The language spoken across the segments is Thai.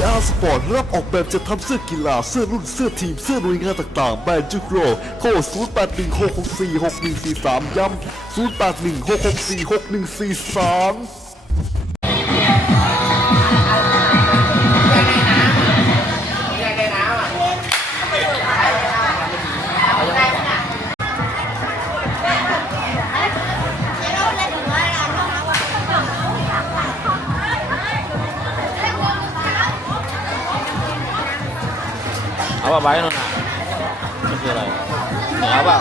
VR Sport รับออกแบบจะทำเสื้อกีฬา เสื้อรุ่น เสื้อทีม เสื้อหน่วยงานต่างๆ แบรนด์จุกโรโทร0816646143 ย้ำ0816646143 เอาป่ะใบนั่นน่ะนี่คืออะไรเหนียวป่ะ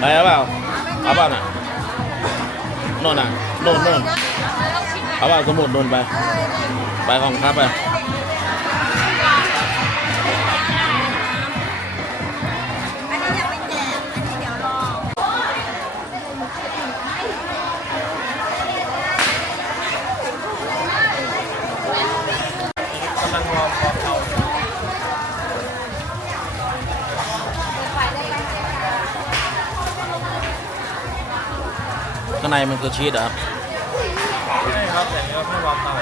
ได้เอาเปล่าเอาเปล่าน่ะโน่นน่ะโน่นโน่นเอาเปล่าสมุดโน่นไป ไปของครับไป ข้างในมันคือชีสเหรอครับครับแต่นี้ไม่วางเตา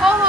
โอ้โห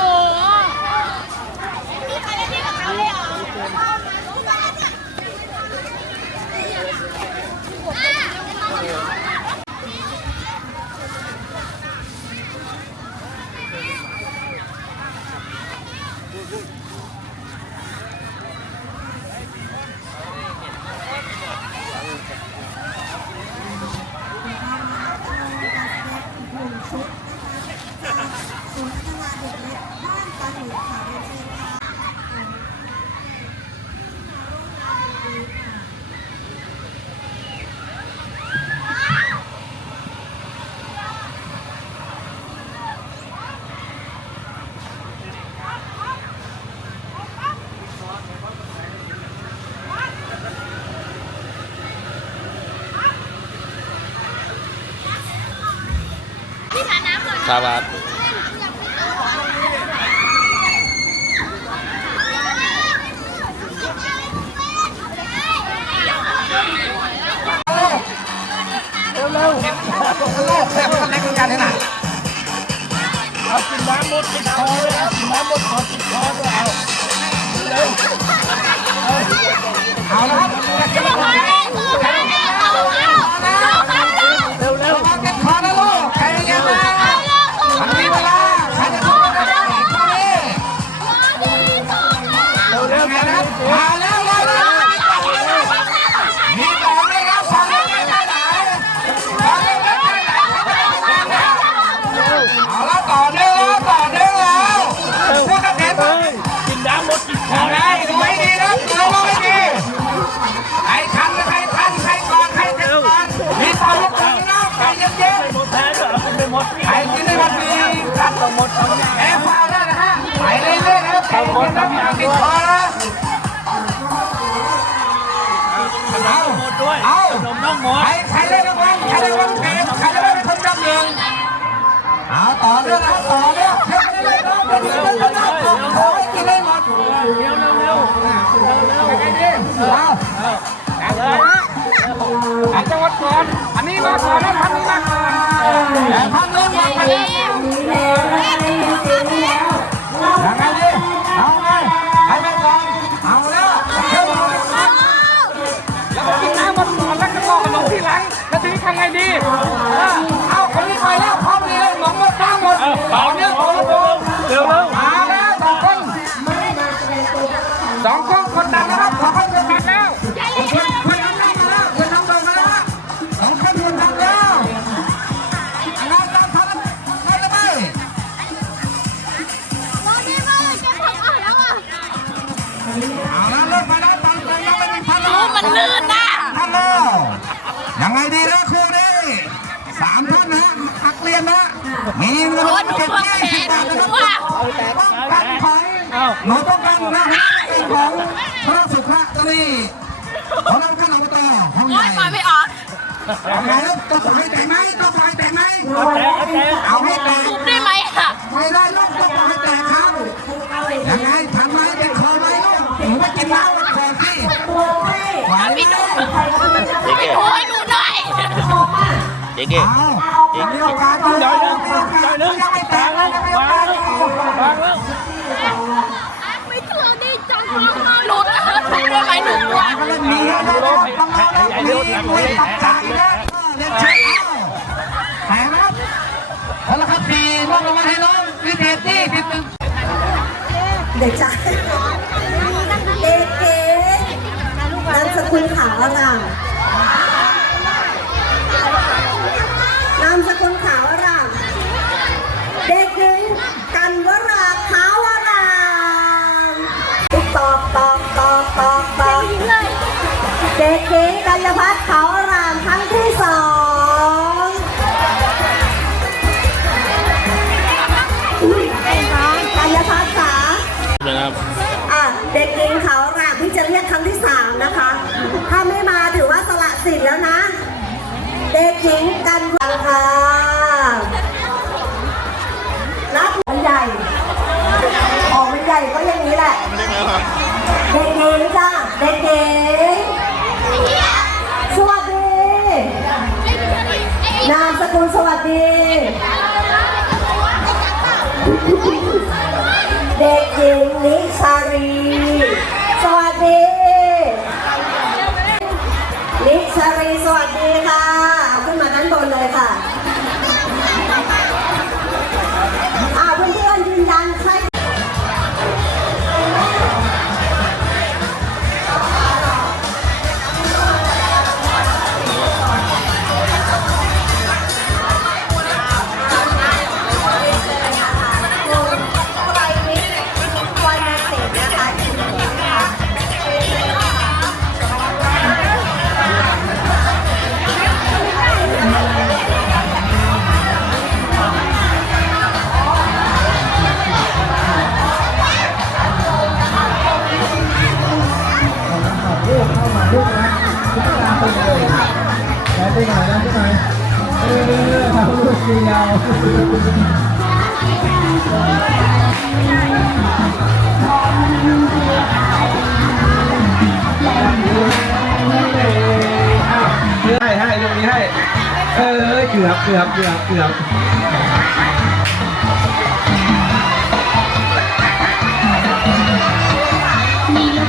พี่ ท หมดใครใครได้รางวัลใครได้รางวัลเกมใครได้รางวัลคนจำหนึ่งเอาต่อเนื่องนะต่อเนื่องเชื่อกันได้เลยนะเป็นเรื่องเป็นราวขอให้กินได้หมดเร็วเร็วเร็วไงดีเอาอันจังหวัดก่อนอันนี้มาก่อนนะพันนี้มาก่อนแต่พันนู้นมาก่อน ต่อเนื่องต่อเนื่องเร็วเร็วมาแล้วสองคนสองคนคนดังนะครับสองคนคนดังแล้วคนคนดังแล้วมาแล้วคนดังมาแล้วสองคนคนดังแล้วงานการทำงานอะไรรอดีมากจะทำอะแล้วอะเอาละเลิกไปแล้วตังค์ยังไม่มีพันดูมันลื่นนะพันแล้วยังไงดีนะครูนี่สามท่านนะนักเรียนนะ มีเงินรถเจ็ดยี่สิบบาทนะครับต้องกันของหนูป้องกันนะครับของพระสุภาตรีของเราขึ้นอบตห้องใหญ่มาไม่ออกแล้วต้องสายแต่ไหมต้องสายแต่ไหมเอาให้แตกได้ไหมอะไม่ได้ลูกต้องสายแต่ครับยังไงทำไมเป็นคอไหมลูกหนูไปกินเหล้าก่อนสิหวานไม่ดูไปดูให้หนูหน่อย เดี๋ยวหนึ่งเดี๋ยวหนึ่งยังไม่แตกนะวางแล้ววางแล้วไม่เชื่อดีจังหลุดนะคะทำได้ไหมหนูกลัวเล่นหนีแล้วนะต้องรอแล้วหนีมวยตับใจนะเล่นเช็คแข่งนะครับเอาละครับปีมอบรางวัลให้น้องพิเศษที่พิเศษเด็กชายเด็กเก๋นามสกุลขาวอร่ เด็กหญิงกัญญพัฒน์ขาวอร่ามครั้งที่สองกัญญพัฒน์ขานะครับอะเด็กหญิงเขาหลามที่จะเรียกครั้งที่สามนะคะ ถ้าไม่มาถือว่าสละสิทธิ์แล้วนะ เด็กหญิงกันวันค่ะ ให้ให้ตรงนี้ให้ เออเกือบเกือบเกือบเกือบ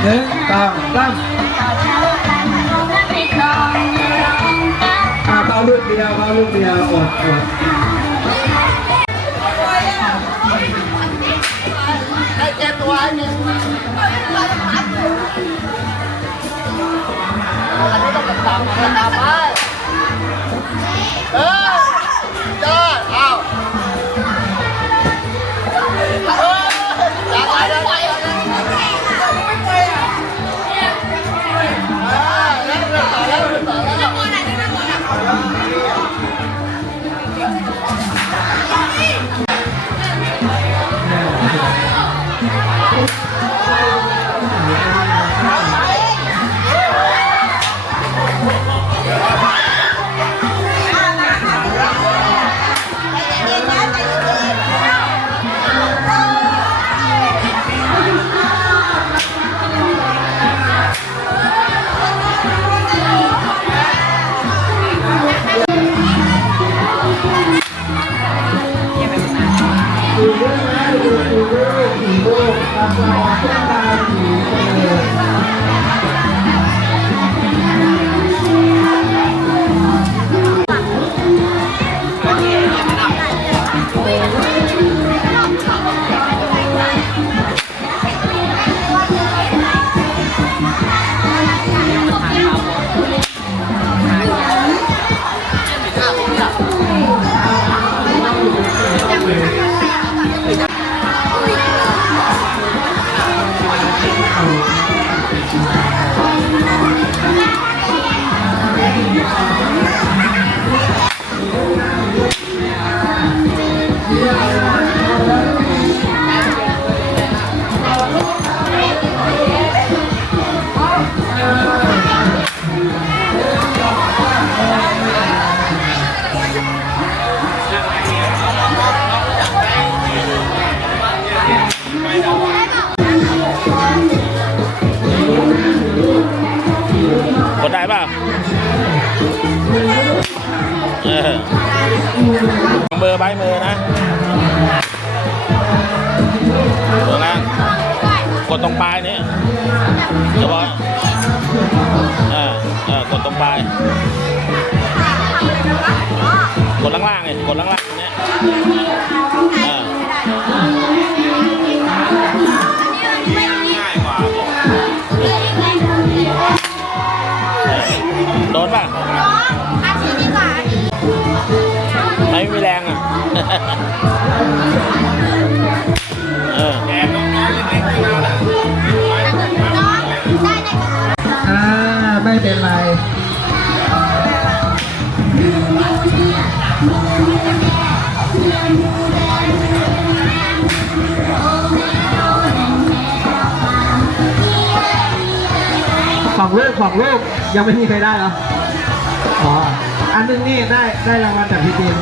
หนึ่งสองสาม ลูกเดียวเบา ลูก เออเออมือใบมือนะตรงนั้นกดตรงปลายนี้เฉพาะเออเออกดตรงปลาย กดล่างๆไงกดล่างๆเนี้ย โดนป่ะ ของลูกลูกยังไม่มีใครได้เหรออ๋ออันนึงนี่ได้ได้รางวัลจากพี่จีน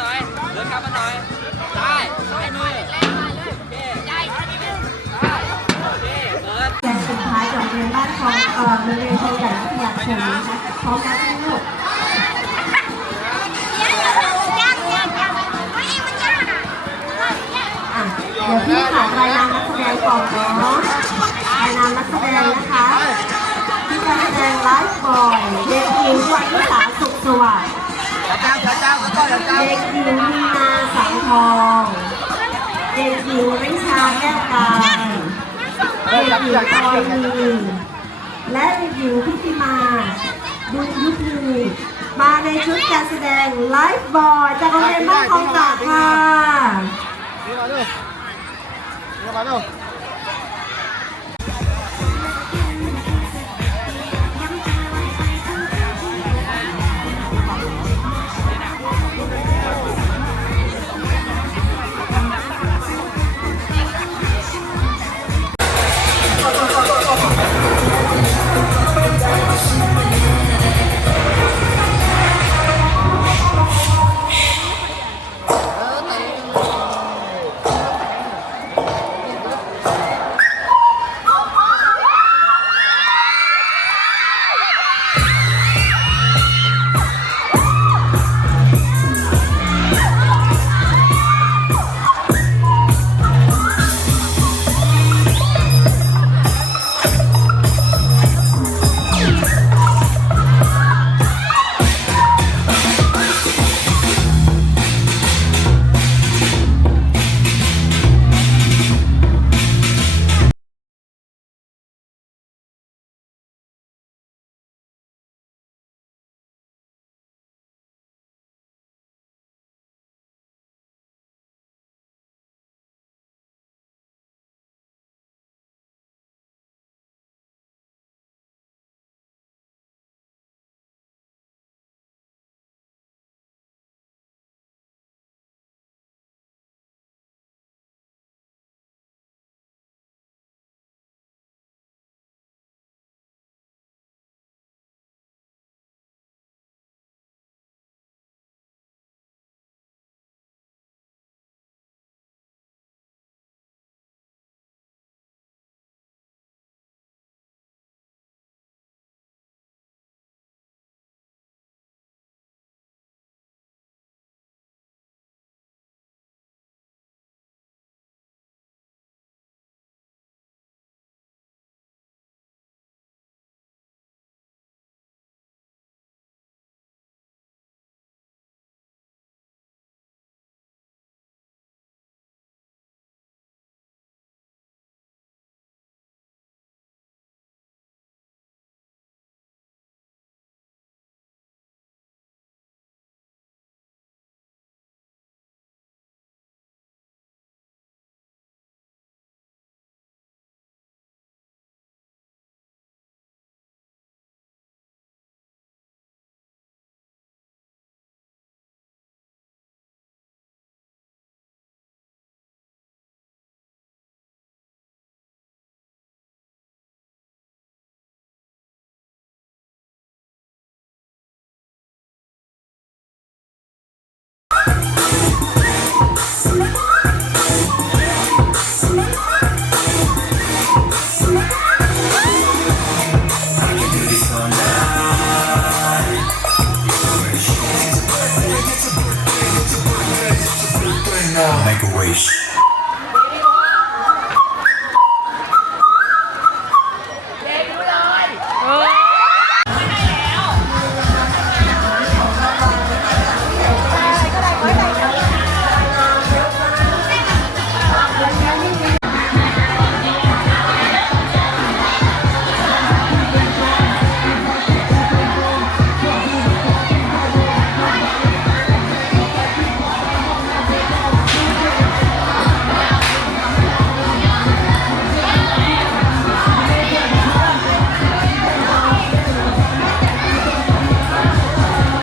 หน่อยเดินกลับมาหน่อยได้ซ้ายมือโอเคได้โอเคเปิดแจกสุดท้ายกโรงเรียนบ้านทองเอ่อโรงเรียนไทยใหญ่วิทยาคมนะคะพร้อมกันทั้งลูกยากยากยากไม่มันยากอะอะเดี๋ยวพี่ขอรายนามนักแสดงก่อนเนาะรายนามนักแสดงนะคะที่การแสดงไลฟ์บอยเด็กหญิงวันวิสาสุขสวัสดิ์ เด็กหญิงมีนาสังทอง เด็กหญิงริชาแก้วกาย เด็กหญิงออยมีและเด็กหญิงพิติมาดุลยุคมีมาในชุดการแสดงไลฟ์บอยจากโรงเรียนบ้านคลองตากค่ะนี่มาดูนี่มาดู